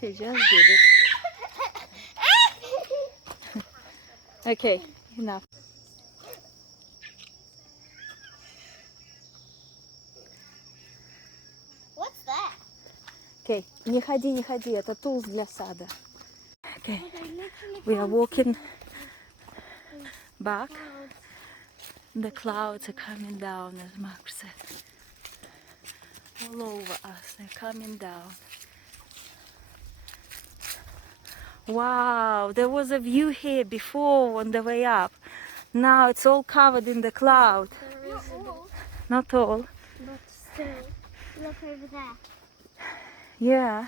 He just did it. Okay, enough. What's that? Okay, не ходи, не ходи, это tools для сада. Okay, we are walking back. The clouds are coming down, as Mark said. All over us, they're coming down. Wow, there was a view here before on the way up. Now it's all covered in the cloud. Not all. But still, look over there. Yeah.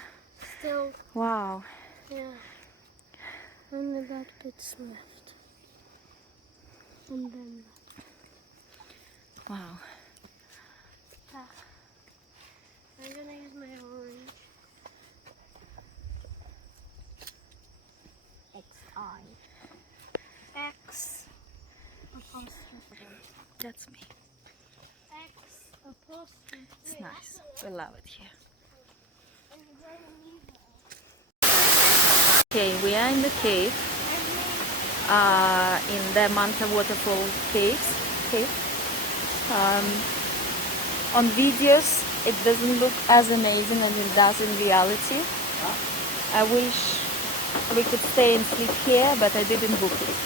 Still, Wow. yeah. Only that bit's left. And then Wow. that. I'm gonna use my orange. XI. X apostrophe. That's me. X apostrophe. It's nice. We love it here. Okay, we are in the cave. In the Diamante waterfall cave. On videos it doesn't look as amazing as it does in reality. I wish we could stay and sleep here, but I didn't book it.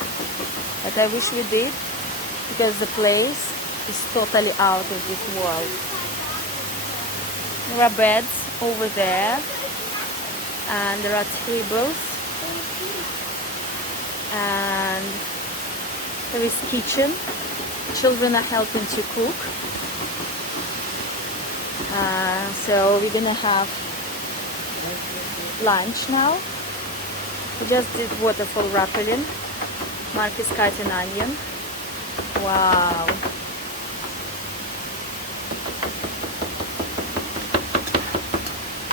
But I wish we did, because the place is totally out of this world. There are beds over there, and there are tables, and there is kitchen. Children are helping to cook. So we're gonna have lunch now. We just did waterfall rappelling. Mark is cutting onion. Wow.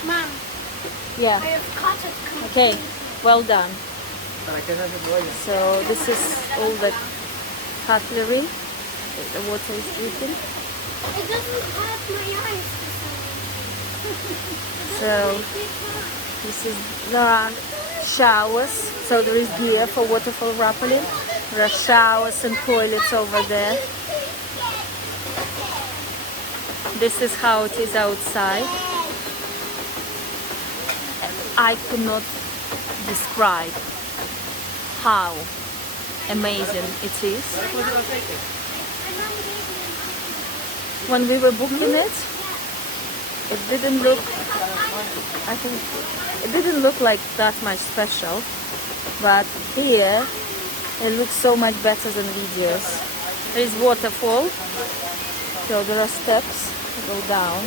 Mom, Yeah. I have cut it completely. Okay. Well done. So this is all the cutlery that the water is eating. It doesn't hurt my eyes. So this is the showers. So there is gear for waterfall rappelling. There are showers and toilets over there. This is how it is outside. I could not describe how amazing it is. When we were booking it, it didn't look, I think, it didn't look like that much special, but here it looks so much better than videos. There is waterfall, so there are steps to go down.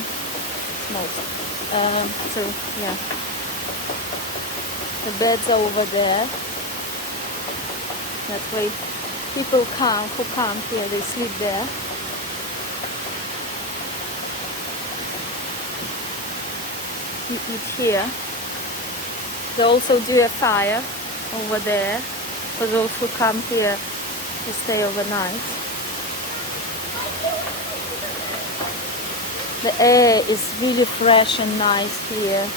Nice. So yeah, the beds are over there. That way people who come here, they sleep there. You eat here. They also do a fire over there for those who come here to stay overnight. The air is really fresh and nice here.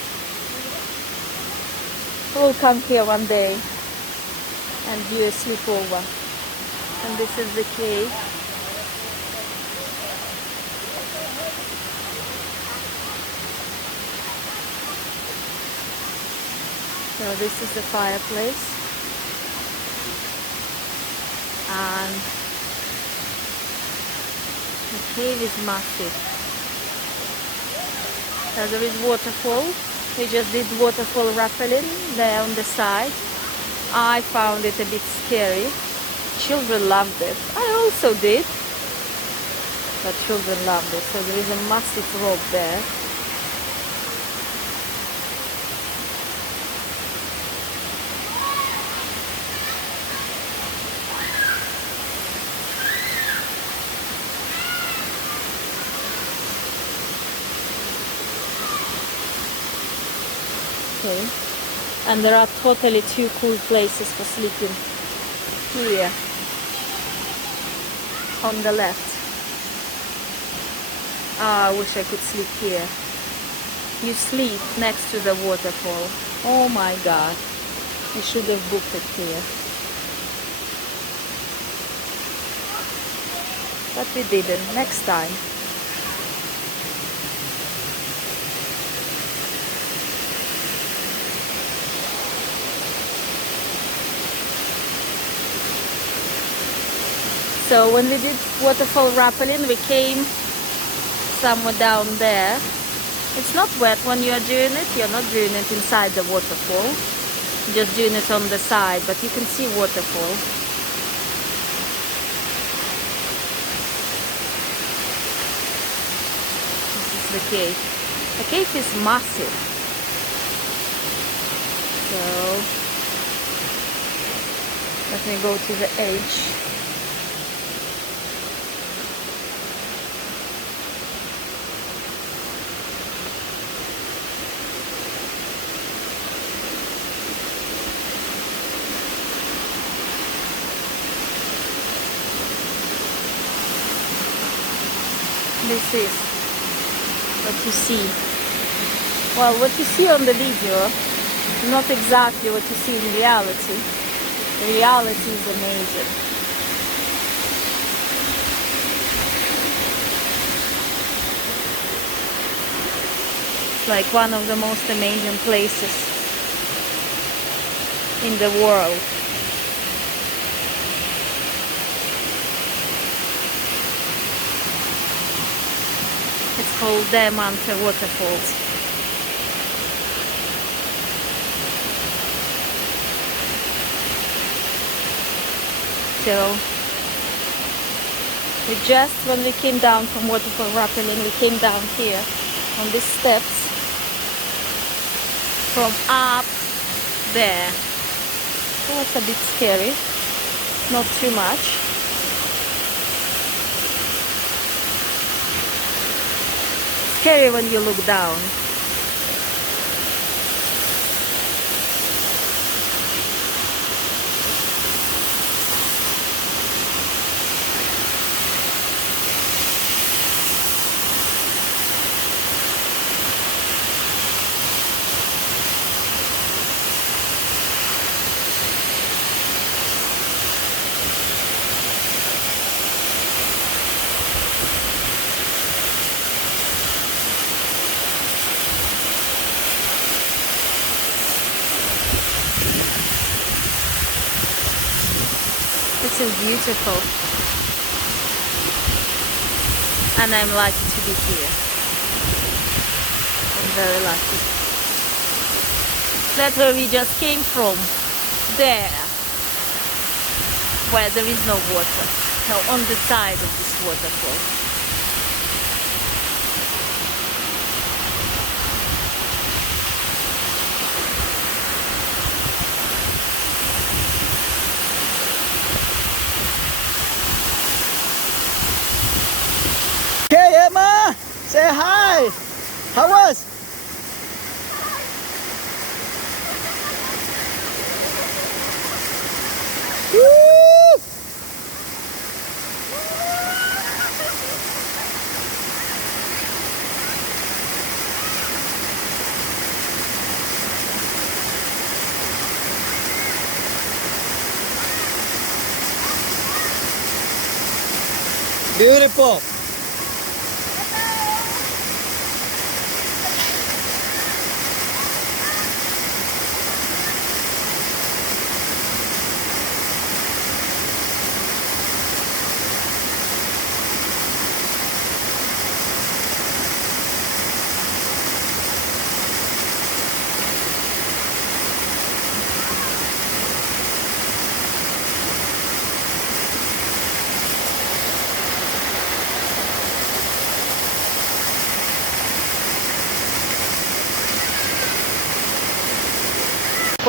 We'll come here one day and do a sleepover. And this is the cave. So this is the fireplace, and the cave is massive. So there is waterfall. We just did waterfall rappelling there on the side. I found it a bit scary. Children loved it. I also did, but children loved it. So there is a massive rope there. Okay. And there are totally two cool places for sleeping. Here, on the left. I wish I could sleep here. you sleep next to the waterfall. Oh my god, we should have booked it here. But we didn't. Next time. So when we did waterfall rappelling, we came somewhere down there. It's not wet when you are doing it. You're not doing it inside the waterfall. You're just doing it on the side, but you can see waterfall. This is the cave. The cave is massive. So let me go to the edge. This is what you see. Well, what you see on the video, not exactly what you see in reality. The reality is amazing. It's like one of the most amazing places in the world. It's called Diamante waterfalls. So when we came down from waterfall rappelling, we came down here on these steps from up there. It was a bit scary, not too much. Scary when you look down. This is beautiful, and I'm lucky to be here. I'm very lucky. That's where we just came from, there, where there is no water. Now on the side of this waterfall. Hey Emma, say hi. How was? Woo! Beautiful.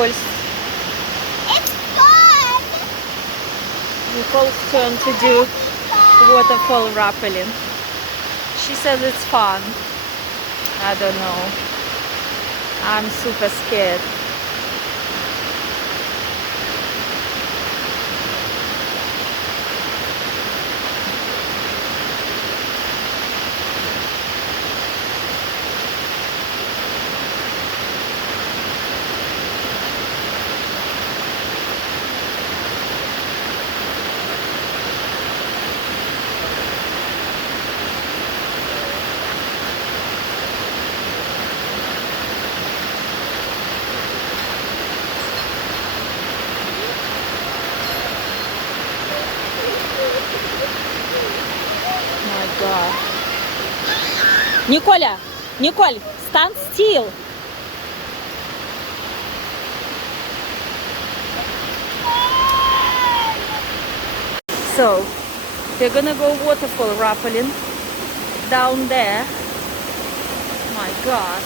It's fun! Nicole's turn to do waterfall rappelling. She says it's fun. I don't know. I'm super scared. Nicola, Nicole, stand still. So, we're gonna go waterfall rappelling down there. My God.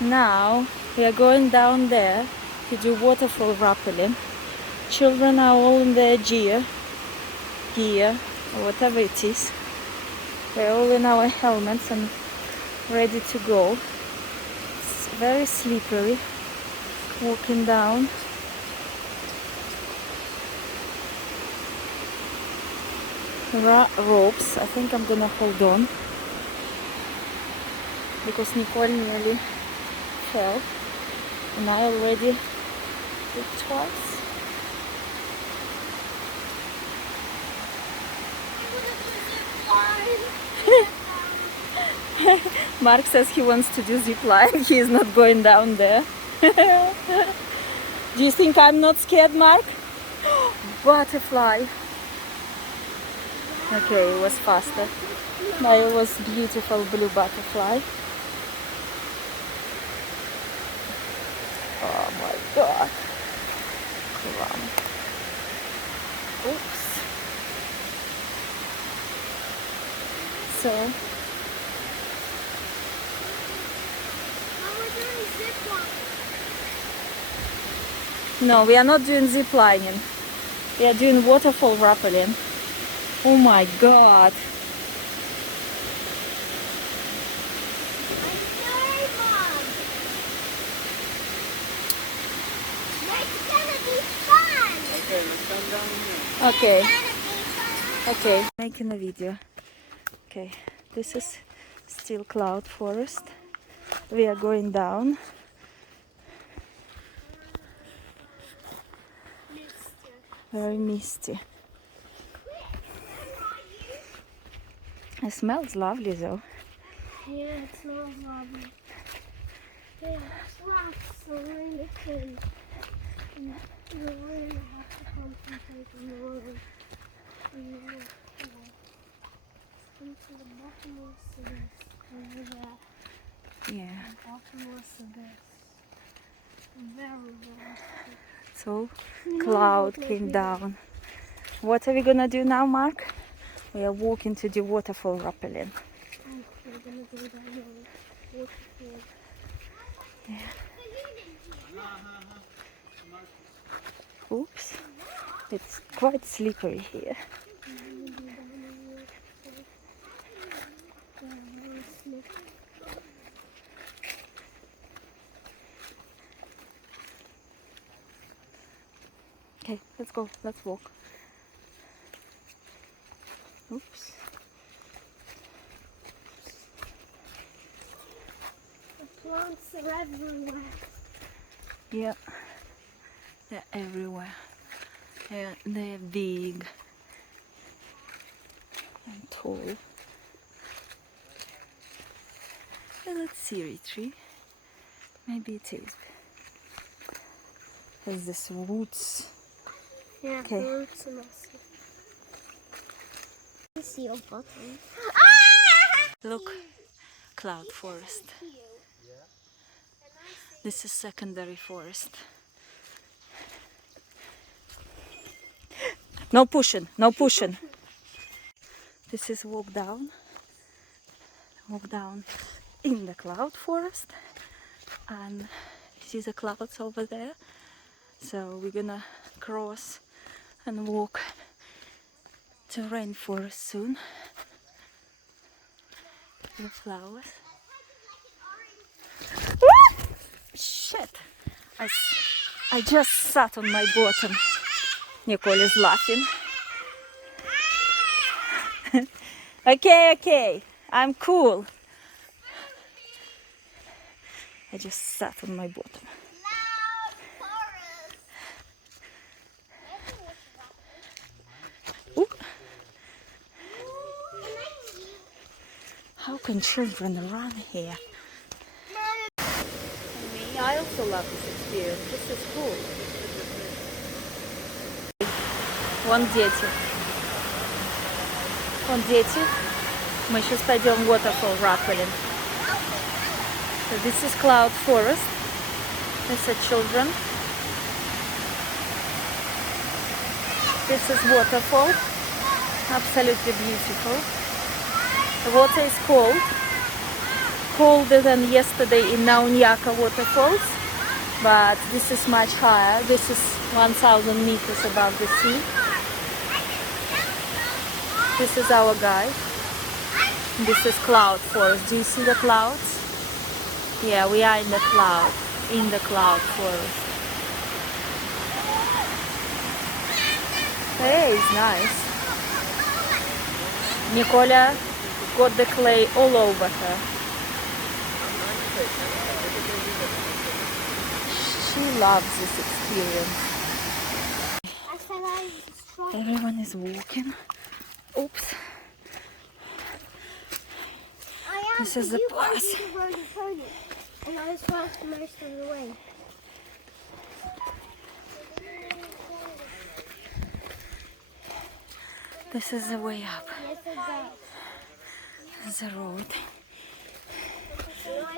Now we are going down there to do waterfall rappelling. Children are all in their gear or whatever it is. We're all in our helmets and ready to go. It's very slippery walking down. There are ropes. I think I'm gonna hold on because Nicole nearly fell and I already did twice. Mark says he wants to do zip line. He is not going down there. Do you think I'm not scared, Mark? Butterfly. Okay, it was faster. But it was beautiful blue butterfly. Oh my God. Come. Oops. So. No, we are not doing zip lining. We are doing waterfall rappelling. Oh my God. I'm sorry, Mom. It's gonna be fun. Okay, let's come down here. Okay. It's gonna be fun. Okay. Making a video. Okay. This is still cloud forest. We are going down. Very misty. It smells lovely though. Yeah, it smells lovely. There's rocks around the tree. And you're going to have to concentrate on the road. And you look into the bottomless abyss over there. Yeah. Bottomless abyss. Very good. So cloud came down. What are we gonna do now, Mark? We are walking to the waterfall rappelling. We're gonna go down the waterfall. Yeah. Oops. It's quite slippery here. Okay, let's go. Let's walk. Oops. The plants are everywhere. Yeah. They're everywhere. They're big and tall. Is it cherry tree? Maybe it is. There's this roots. Yeah, Okay. the roots are massive. You see your bottom. Look, cloud forest. This is secondary forest. No pushing, no pushing. This is walk down in the cloud forest, and you see the clouds over there. So we're gonna cross and walk to rainforest soon. The flowers. Shit! I just sat on my bottom. Nicole is laughing. Okay, I'm cool. I just sat on my bottom. Ooh. How can children run here? I also love this experience. This is cool. Вон дети. Вон дети. Мы сейчас пойдем в waterfall rappelling. So this is cloud forest. These are children. This is waterfall. Absolutely beautiful. The water is cold. Colder than yesterday in Naunyaka waterfalls. But this is much higher. This is 1,000 meters above the sea. This is our guide. This is cloud forest. Do you see the clouds? Yeah, we are in the cloud forest. Hey, it's nice. Nicola got the clay all over her. She loves this experience. Everyone is walking. Oops. This is the bus. And I was fast most of the way. This is the way up. Yes, The road.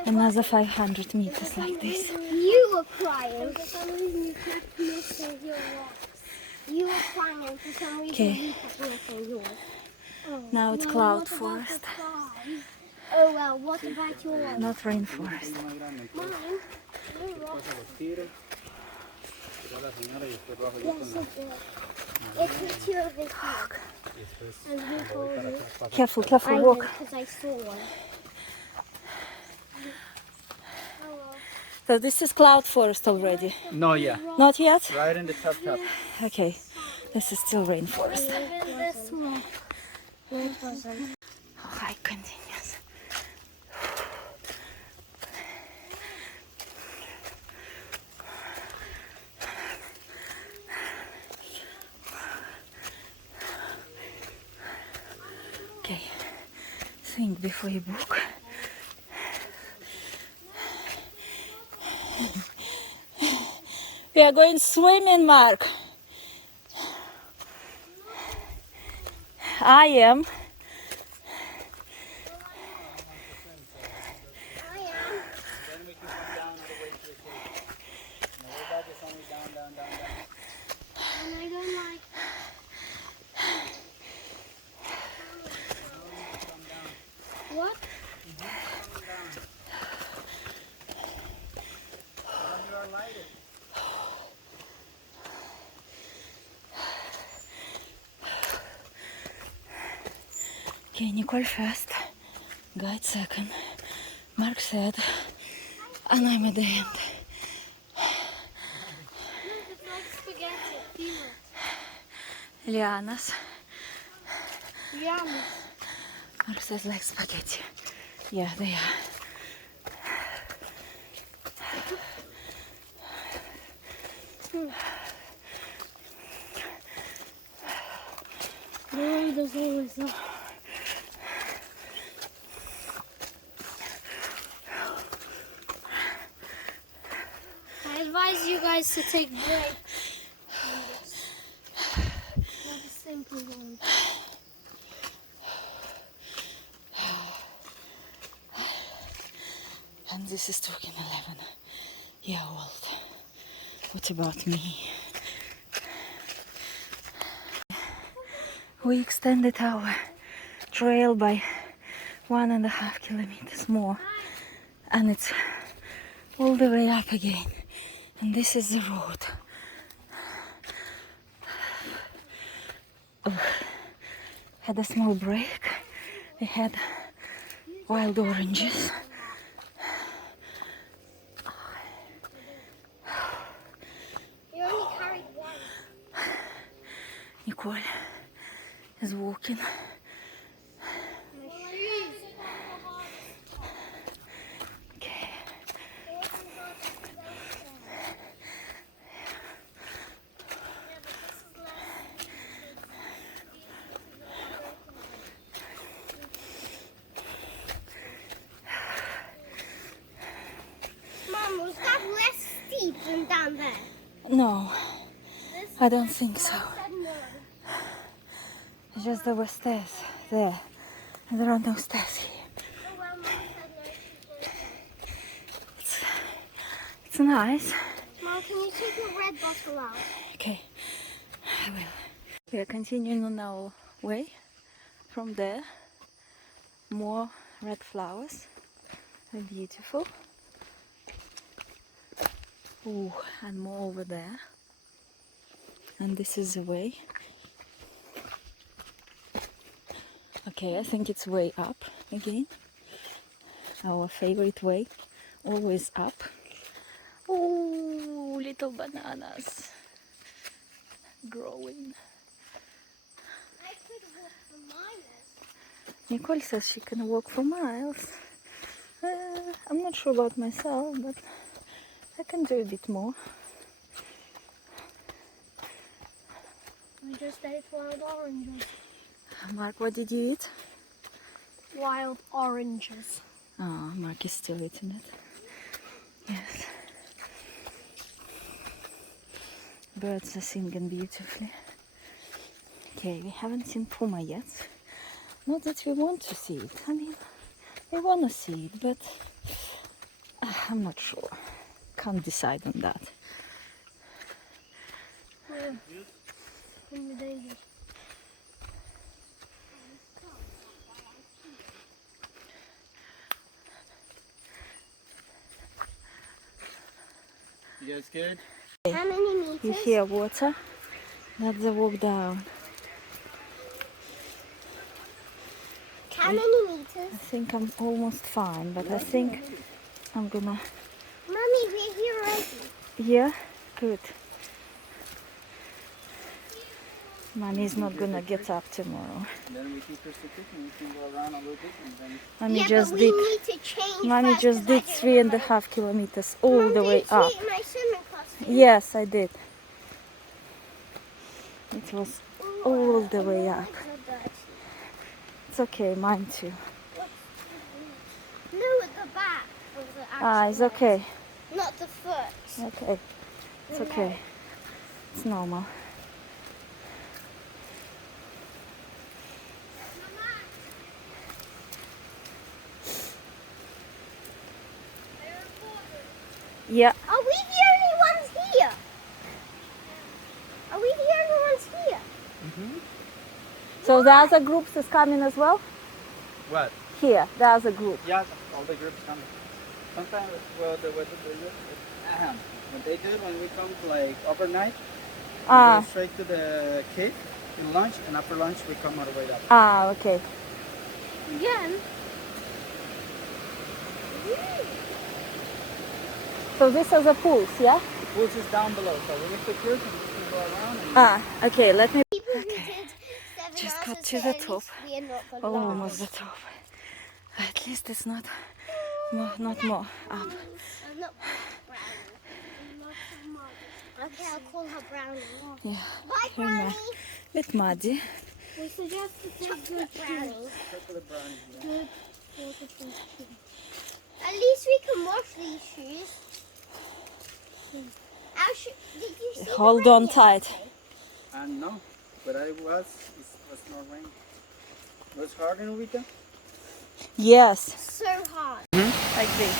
Another 500 meters like this. You were crying. For some reason you kept missing your rocks. You were crying and for some reason Okay. you kept missing yours. Oh. Now it's No, cloud what about forest. the clouds? Oh well, what about yours? Not rainforest. Mine? No rocks. Yes, it did. It's a picture of his head. And who told you? Careful, I careful, did, walk. because I saw one. So this is cloud forest already. No, yeah. Not yet? Right in the top. Okay. This is still rainforest. This one. No, it wasn't. Hike continues. Okay, think before you book. We are going swimming, Mark. I am. And I don't like. What? Okay, Nicole first, guide second. Mark said, and I'm at the end. It's like spaghetti. Feel it. Lianas. Yum. Mark says like spaghetti. Yeah, they are. No, there's always that. I advise you guys to take breaks. Not a simple one. And this is talking 11-year-old. What about me? We extended our trail by 1.5 kilometers more, and it's all the way up again. And this is the road. Oh, had a small break. We had wild oranges. You only carried one. Nicole is walking. Okay. Mom, was that less steep than down there? No, I don't think so. Said no. just there were stairs there. And there are no stairs here. Oh, well, Mom said no, she hates us. It's nice. Mom, can you take your red bottle out? Okay, I will. We are continuing on our way. From there, more red flowers. They're beautiful. Ooh, and more over there. And this is the way. Okay, I think it's way up again. Our favorite way, always up. Oh, little bananas growing. I could walk for miles. Nicole says she can walk for miles. I'm not sure about myself, but I can do a bit more. We just ate wild oranges. Mark, what did you eat? Wild oranges. Oh, Mark is still eating it. Yes. Birds are singing beautifully. Okay, we haven't seen puma yet. Not that we want to see it. I mean, we want to see it, but I'm not sure. Can't decide on that. Yeah. In the danger. You guys scared? How many meters? You hear water? That's the walk down. How many meters? I think I'm almost fine, but I think I'm gonna... Mommy, we're here already. Yeah? Good. Mommy's not gonna get up tomorrow. Then we can push the ticket and we can go around a little bit and then... Mommy Yeah, just but did... we need to change Mommy first just 'cause I did don't know 3.5 kilometers all Mom, the way did you up. eat my swimming costume? Yes, I did. It was Ooh, all the my way legs up. are dirty. It's okay, mine too. No, at the back of the actual Ah, it's legs. okay. Not the foot. Okay. It's The okay. leg. It's normal. Yeah. Are we the only ones here? Are we the only ones here? So the other groups is coming as well? What? Here, the other group. Yeah, all the groups come. Sometimes, well, the weather they do, when they do, when we come like overnight, we Ah, go straight to the cave in lunch, and after lunch we come all the way up. ah, okay. Again? So these are the pools, yeah? The pools is down below, so we need to cruise and just go around. And Ah, okay, let me... People who did 7 Just hours got of to it, the at top. least we are not gonna Oh, almost die. the top. At least it's not not more up. I'm not Brownie. I'm not so muddy. Okay, I'll call her Brownie. Yeah, Bye, here Brownie. bit muddy. We suggest to take good Brownie. chocolate brownies, yeah. Good waterproof shoes. At least we can wash these shoes. Did you see the Hold rain on tight. yesterday? And no, but it was not rain. It was hard in the weekend. Yes, So hard. like this.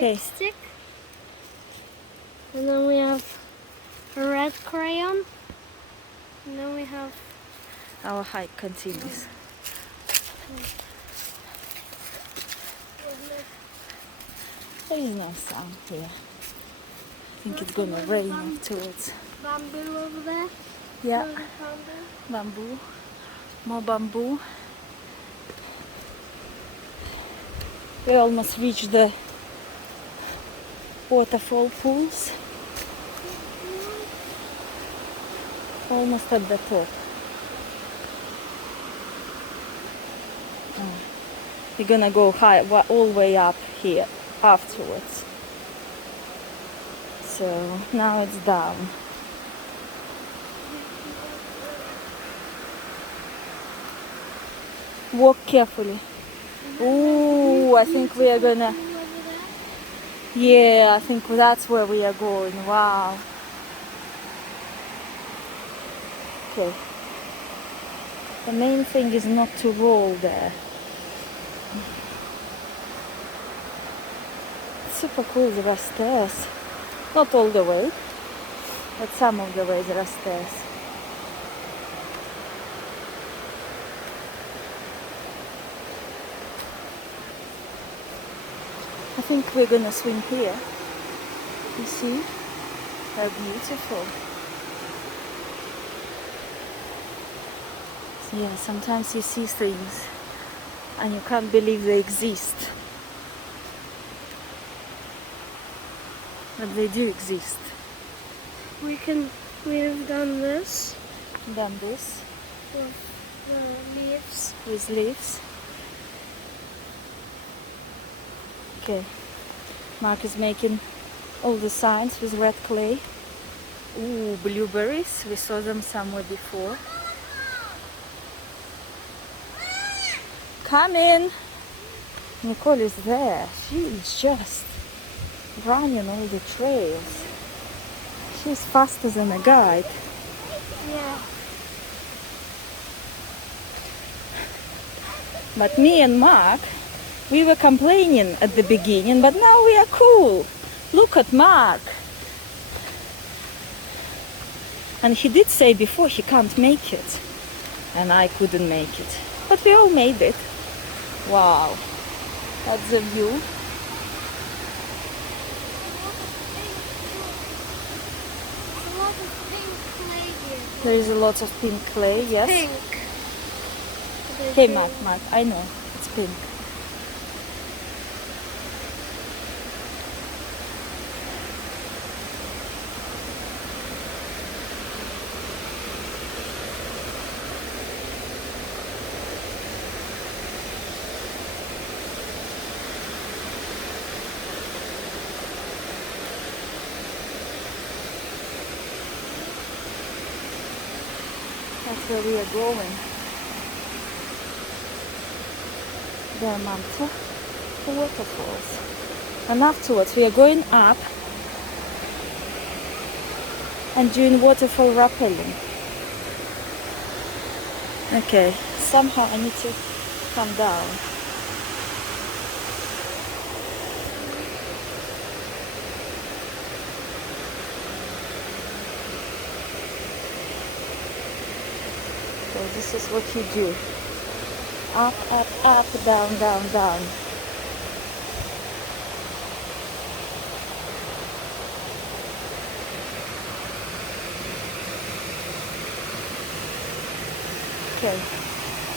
lipstick. And then we have a red crayon. And then we have Our hike continues. There is no sound here. I think it's gonna rain afterwards. bamboo over there. Yeah, Another bamboo. bamboo. More bamboo. We almost reached the waterfall pools. Almost at the top. We're gonna go high, all the way up here afterwards. So now it's down. Walk carefully. Ooh, I think we are gonna. Yeah, I think that's where we are going. Wow. Okay. The main thing is not to roll there. Super cool, there are stairs. Not all the way, but some of the way there are stairs. I think we're gonna swim here. You see? How beautiful. Yeah, sometimes you see things and you can't believe they exist. But they do exist. We have done this Done this with the leaves. with leaves. Okay. Mark is making all the signs with red clay. Ooh, blueberries. We saw them somewhere before. Come in. Nicole is there. She is just running all the trails. She's faster than a guide. Yeah. But me and Mark, we were complaining at the beginning, but now we are cool. Look at Mark. And he did say before he can't make it. And I couldn't make it. But we all made it. Wow. That's the view. There is a lot of pink clay, yes. Pink. Hey Mark, I know. It's pink. That's where we are going. Diamante waterfalls. And afterwards we are going up and doing waterfall rappelling. Okay, somehow I need to come down. So this is what you do. Up, up, up, down, down, down. Okay,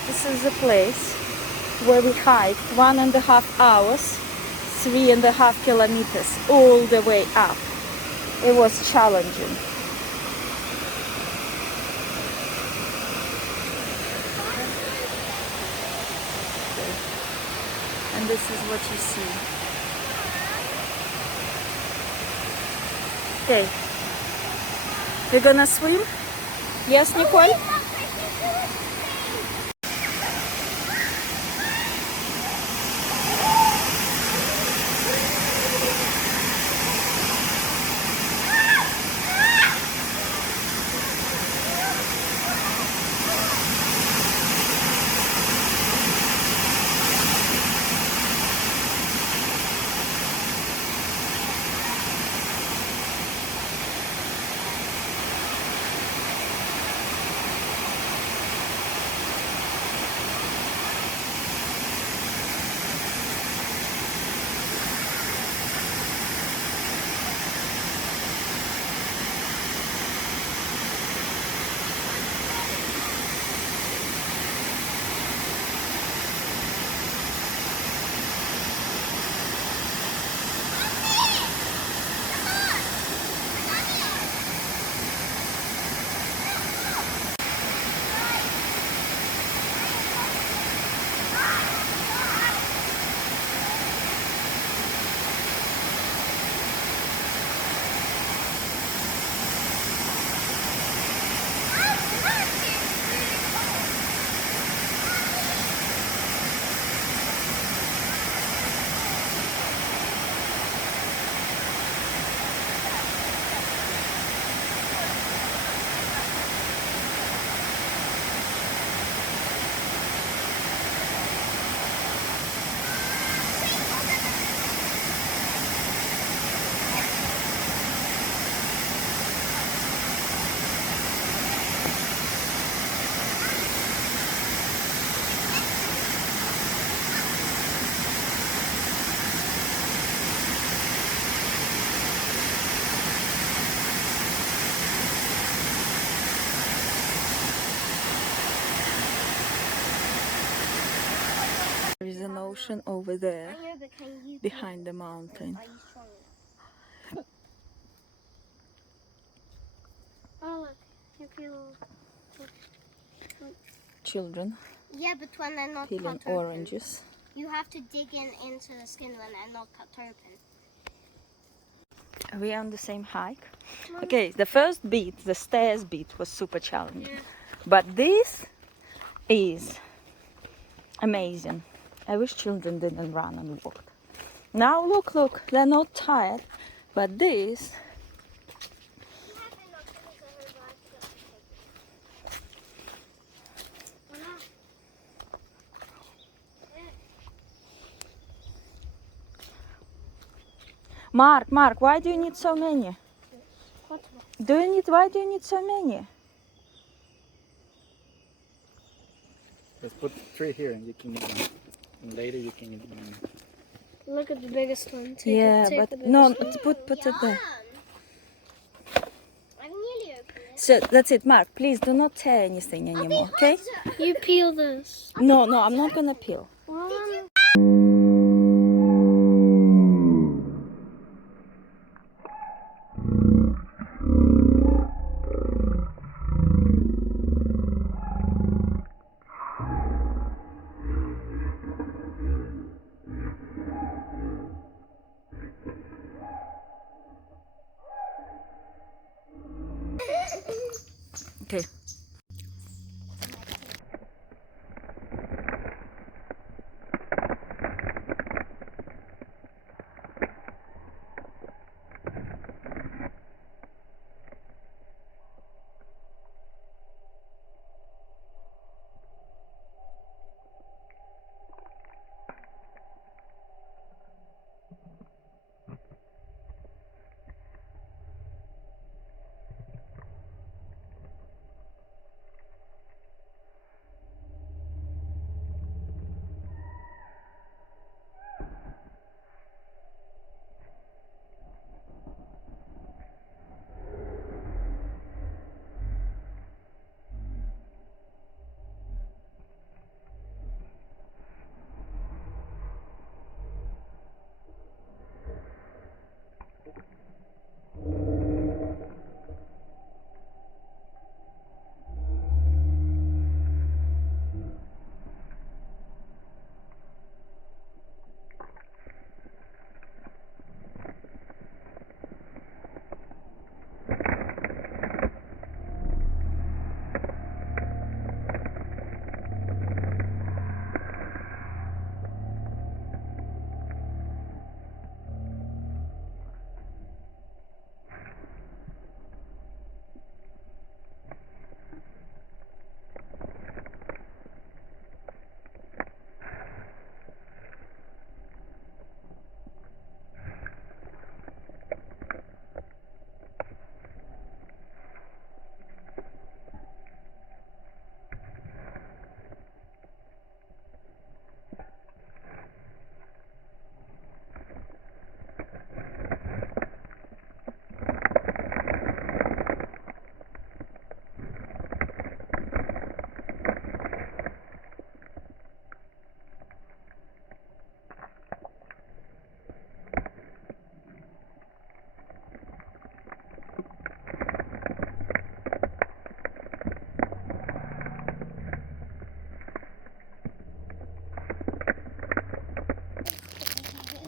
this is the place where we hiked 1.5 hours, 3.5 kilometers, all the way up. It was challenging. And this is what you see. Okay. We're gonna swim? Yes, Nicole? There is an ocean over there, I know, but can you behind the mountain. Are you strong enough? Oh, look. You feel... Children Yeah, but when they're not peeling cut open. oranges. You have to dig into the skin when they're not cut open. Are we on the same hike? Okay, the first bit, the stairs bit, was super challenging. Yeah. But this is amazing. I wish children didn't run and walk. Now look, they're not tired. But this, Mark, why do you need so many? Why do you need so many? Let's put 3 here and you can eat one. And later you can eat one. Look at the biggest one. But no, put it there. So that's it, Mark. Please do not tear anything anymore, okay? You peel this. No, I'm not gonna peel. Okay.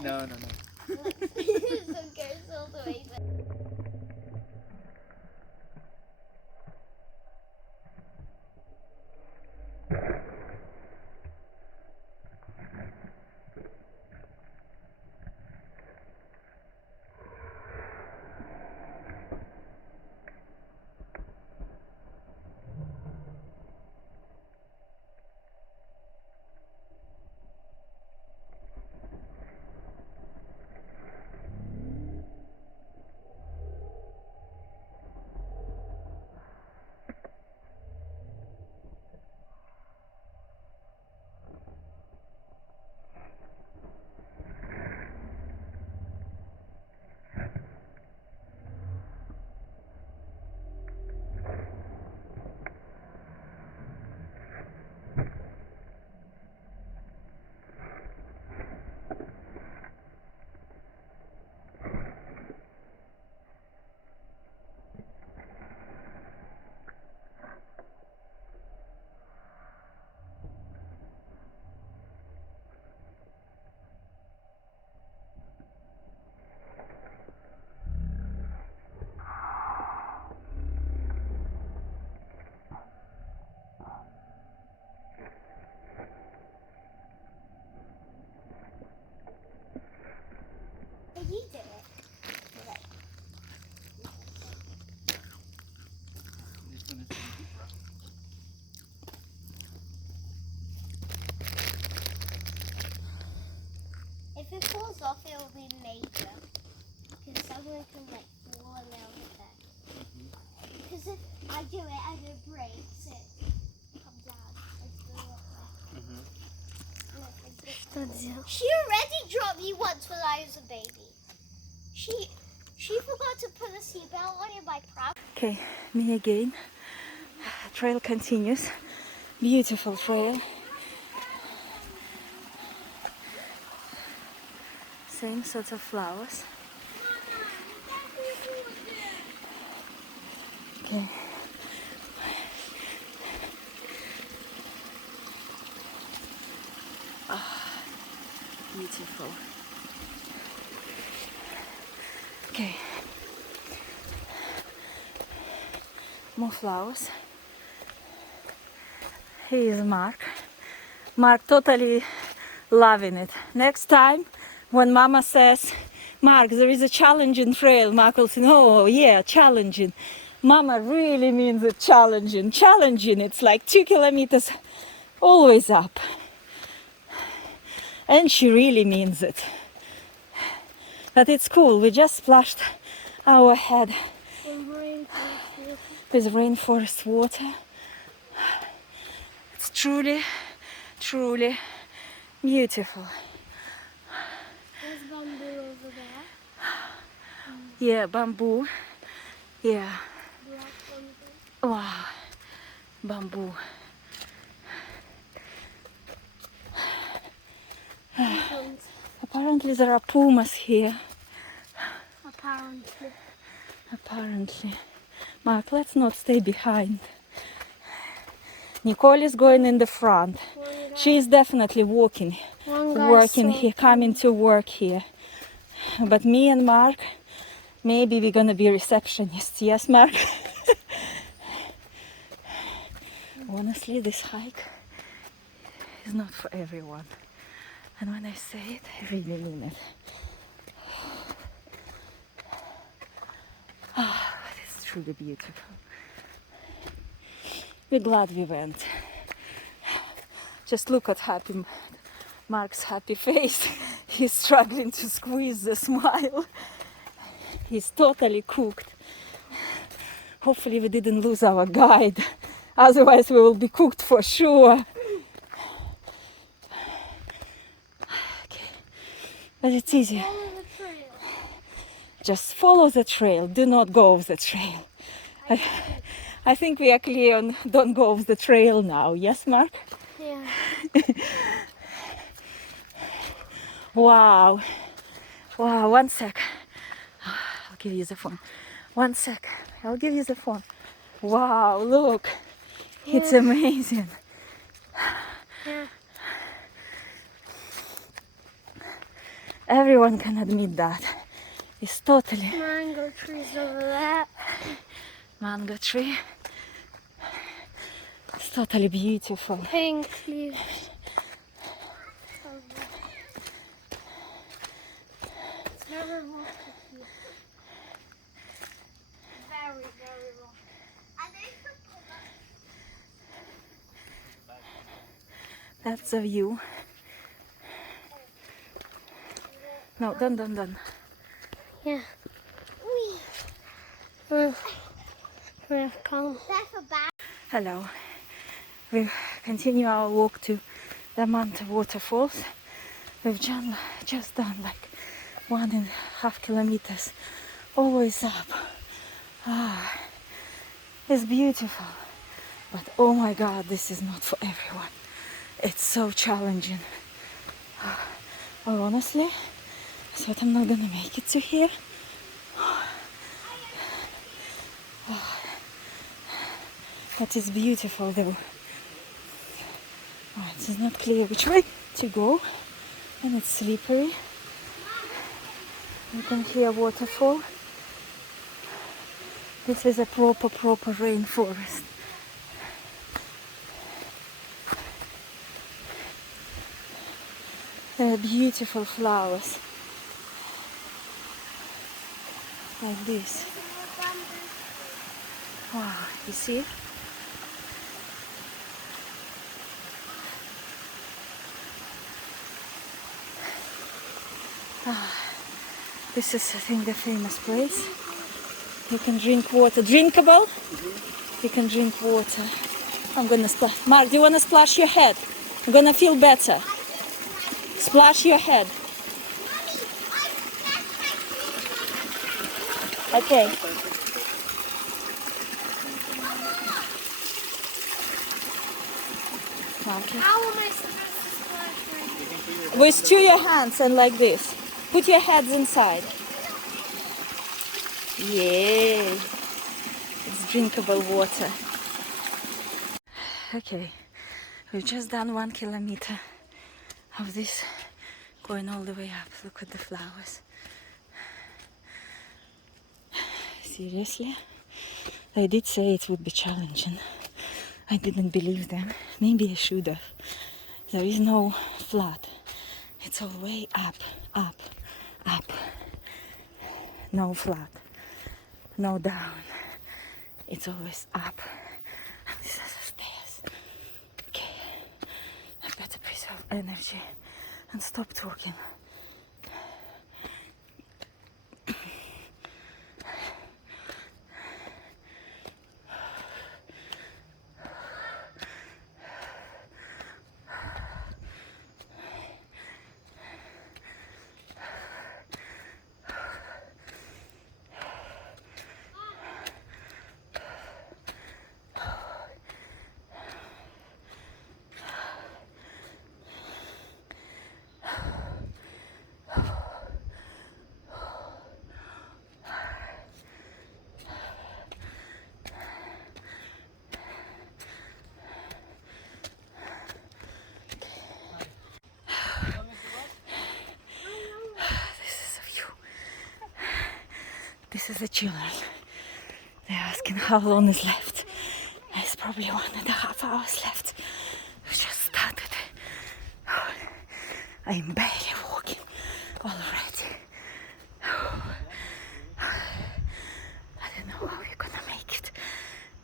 No. She already dropped me once when I was a baby. She forgot to put a seatbelt on in my prop. Okay, me again. Trail continues. Beautiful trail. Same sorts of flowers. Okay. Beautiful. Okay. More flowers. Here is Mark. Mark totally loving it. Next time when Mama says, Mark, there is a challenging trail, Mark will say, oh yeah, challenging. Mama really means it challenging. Challenging, it's like 2 kilometers always up. And she really means it. But it's cool, we just splashed our head with rainforest water. It's truly, truly beautiful. There's bamboo over there. Yeah, bamboo. Yeah. Black bamboo. Wow. Bamboo. Apparently there are pumas here. Apparently. Mark, let's not stay behind. Nicole is going in the front. She is definitely working here, coming to work here. But me and Mark, maybe we're gonna be receptionists. Yes, Mark? Honestly, this hike is not for everyone. And when I say it, I really mean it. Oh, it's truly beautiful. We're glad we went. Just look at Mark's happy face. He's struggling to squeeze the smile. He's totally cooked. Hopefully we didn't lose our guide. Otherwise we will be cooked for sure. Okay. But it's easy. Just follow the trail. Do not go off the trail. I think we are clear on don't go off the trail now. Yes, Mark? Yeah. Wow. Wow, 1 sec. I'll give you the phone. 1 sec. I'll give you the phone. Wow, look. It's amazing. Yeah. Everyone can admit that. It's totally Mango trees over there. mango tree. It's totally beautiful. Pink leaves. It's never rocky here. Very, very rocky. That's the view. No, done. Yeah. Come. Hello. We continue our walk to Diamante waterfalls. We've just done like 1.5 kilometers, always up. It's beautiful, but oh my God, this is not for everyone. It's so challenging. Honestly, I thought I'm not gonna make it to here. But it's beautiful though. It's not clear which way to go, and it's slippery. You can hear waterfall. This is a proper rainforest. There are beautiful flowers like this. Wow, you see? This is, I think, the famous place. You can drink water. Drinkable? You can drink water. I'm gonna splash. Mark, do you wanna splash your head? I'm gonna feel better. Splash your head. Okay. Okay. How am I supposed to splash right now? With your hands and like this. Put your heads inside. Yeah. It's drinkable water. Okay. We've just done 1 kilometer of this, going all the way up. Look at the flowers. Seriously? I did say it would be challenging. I didn't believe them. Maybe I should have. There is no flat. It's all way up, up, up. No flat. No down. It's always up. And these are the stairs. Okay. I better preserve energy and stop talking. This is the children. They're asking how long is left. There's probably 1.5 hours left. We just started. I'm barely walking already. I don't know how we're gonna make it.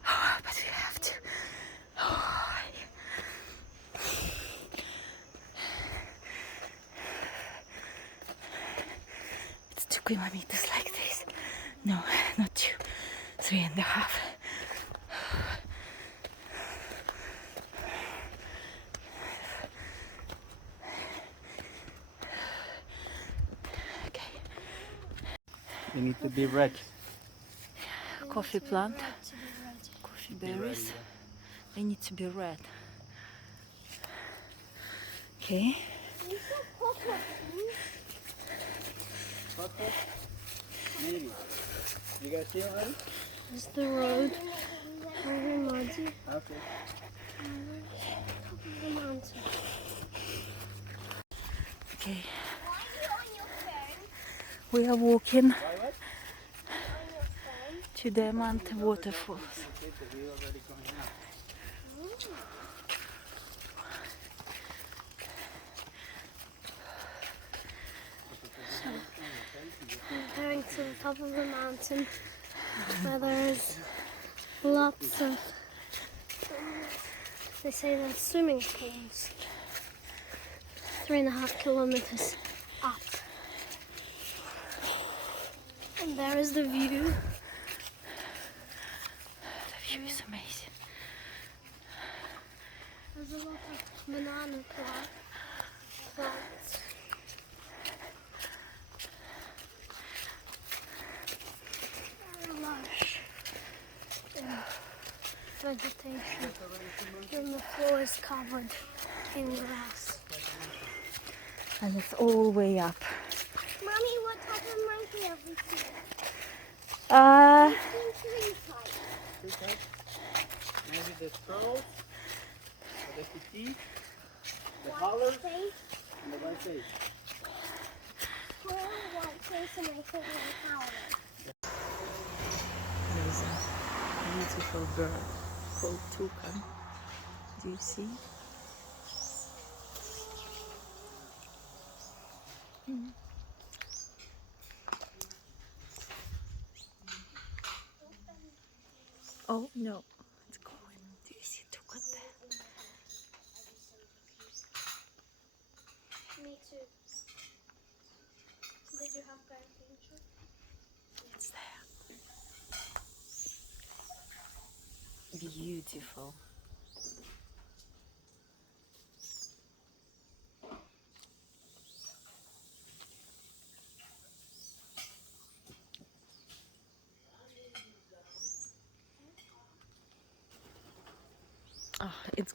But we have to. It's 2 kilometers like this. No, not 2. 3.5. Okay. You need to be red. Coffee plant, To be ready. coffee berries. They need to be red. Okay. You said coconut. Purple? Maybe. You guys see it already? It's the road. Very muddy. Okay. Top of the mountain. Okay. Why are you on your phone? We are walking Why what? On your phone? to Diamante waterfalls. Okay, so we're already going out. I'm going to the top of the mountain where there is lots of, they say there's swimming pools. 3.5 kilometers up. And there is the view. The view is amazing. There's a lot of banana plants. Very lush in vegetation. And the floor is covered in grass. And it's all way up. Mommy, what type of monkey have we seen? Uh, We've seen 3 types. Two types. Maybe the squirrels, the kitty, the howler, White face, and the white face. squirrel, white face, and I think one howler. there's a beautiful bird called toucan. Do you see? Oh no, it's going. Do you see toucan there? Me too. Did you have attention? It's there. Beautiful. it's